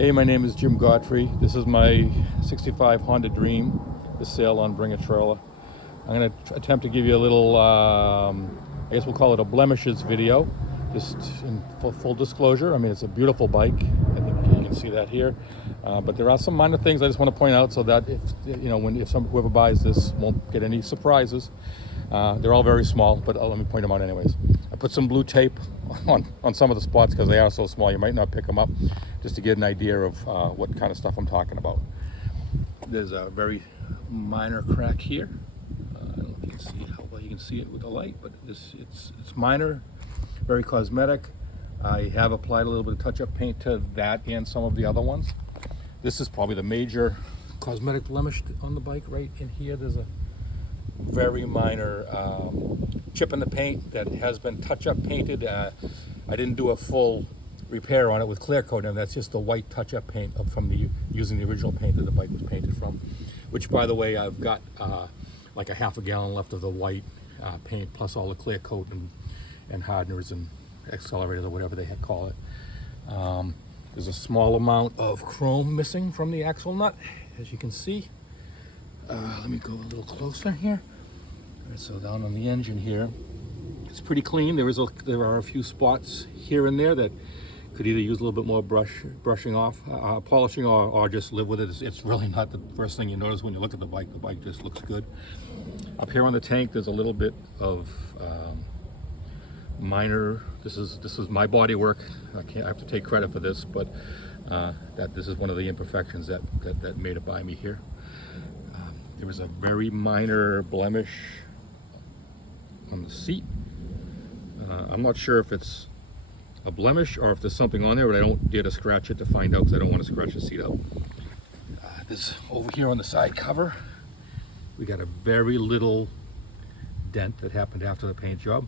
Hey, my name is Jim Godfrey. This is my 65 Honda Dream, the sale on Bring a Trailer. I'm going to attempt to give you a little, I guess we'll call it a blemishes video. Just in full disclosure, I mean, it's a beautiful bike. I think you can see that here. But there are some minor things I just want to point out so that if, whoever buys this won't get any surprises. They're all very small, but let me point them out anyways. I put some blue tape on some of the spots because they are so small you might not pick them up, just to get an idea of what kind of stuff I'm talking about. There's a very minor crack here. I don't know if you can see how well you can see it with the light, but it's minor, very cosmetic. I have applied a little bit of touch-up paint to that and some of the other ones. This is probably the major cosmetic blemish on the bike right in here. There's a very minor chip in the paint that has been touch-up painted. I didn't do a full repair on it with clear coat, and that's just the white touch-up paint from using the original paint that the bike was painted from. Which, by the way, I've got like a half a gallon left of the white paint, plus all the clear coat and hardeners and accelerators or whatever they call it. There's a small amount of chrome missing from the axle nut, as you can see. Let me go a little closer here. All right, so down on the engine here, it's pretty clean. There are a few spots here and there that could either use a little bit more brushing off, polishing, or just live with it. It's really not the first thing you notice when you look at the bike. The bike just looks good. Up here on the tank, there's a little bit of minor. This is my body work. I have to take credit for this, but this is one of the imperfections that made it by me here. There was a very minor blemish on the seat. I'm not sure if it's a blemish or if there's something on there, but I don't dare to scratch it to find out because I don't want to scratch the seat out. This over here on the side cover, we got a very little dent that happened after the paint job,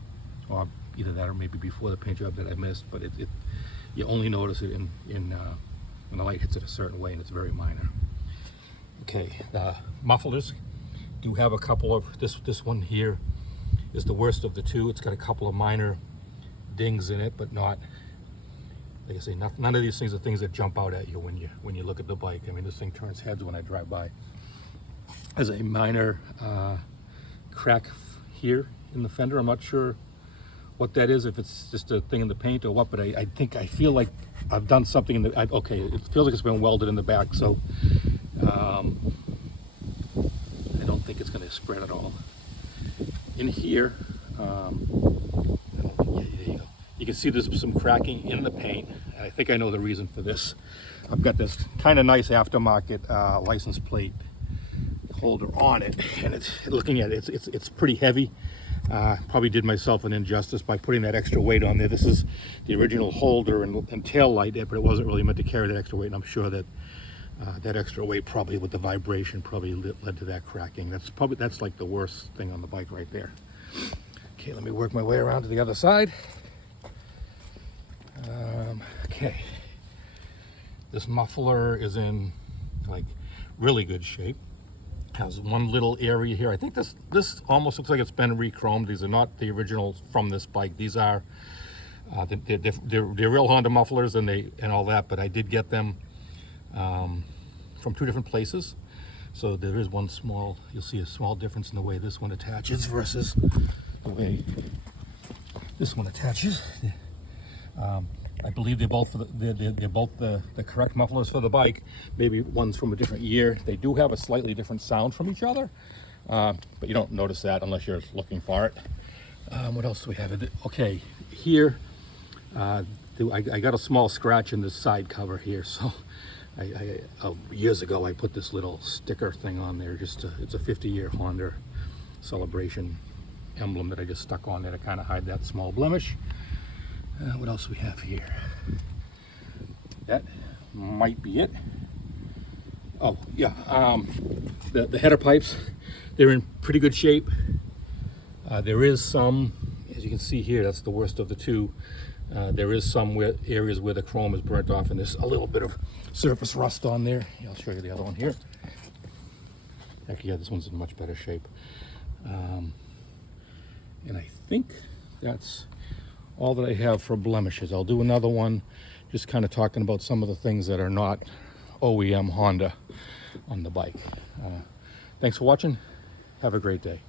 or either that or maybe before the paint job that I missed, but you only notice it when the light hits it a certain way, and it's very minor. Okay, the mufflers do have a couple of, this one here is the worst of the two. It's got a couple of minor dings in it, but not, like I say, none of these things are things that jump out at you when you look at the bike. I mean, this thing turns heads when I drive by. There's a minor crack here in the fender. I'm not sure what that is, if it's just a thing in the paint or what, but I feel like I've done something in the, okay, it feels like it's been welded in the back, so I don't think it's going to spread at all. In here, there you go. You can see there's some cracking in the paint. I think I know the reason for this. I've got this kind of nice aftermarket license plate holder on it, and looking at it, it's pretty heavy. Probably did myself an injustice by putting that extra weight on there. This is the original holder and tail light, but it wasn't really meant to carry that extra weight, and I'm sure that that extra weight, probably with the vibration, probably led to that cracking. That's like the worst thing on the bike right there. Okay, let me work my way around to the other side. Okay, this muffler is in like really good shape. Has one little area here. I think this almost looks like it's been re-chromed. These are not the originals from this bike. These are they're real Honda mufflers and all that, but I did get them from two different places. So there is one small, you'll see a small difference in the way this one attaches versus the way this one attaches. I believe they're both the correct mufflers for the bike. Maybe one's from a different year. They do have a slightly different sound from each other, but you don't notice that unless you're looking for it. What else do we have? Okay, here I got a small scratch in this side cover here, so years ago I put this little sticker thing on there. It's a 50-year Honda celebration emblem that I just stuck on there to kind of hide that small blemish. What else we have here? That might be it. Oh yeah, the header pipes, they're in pretty good shape. There is some, as you can see here, that's the worst of the two. There is some areas where the chrome is burnt off, and there's a little bit of surface rust on there. I'll show you the other one here. Actually, yeah, this one's in much better shape. And I think that's all that I have for blemishes. I'll do another one just kind of talking about some of the things that are not OEM Honda on the bike. Thanks for watching. Have a great day.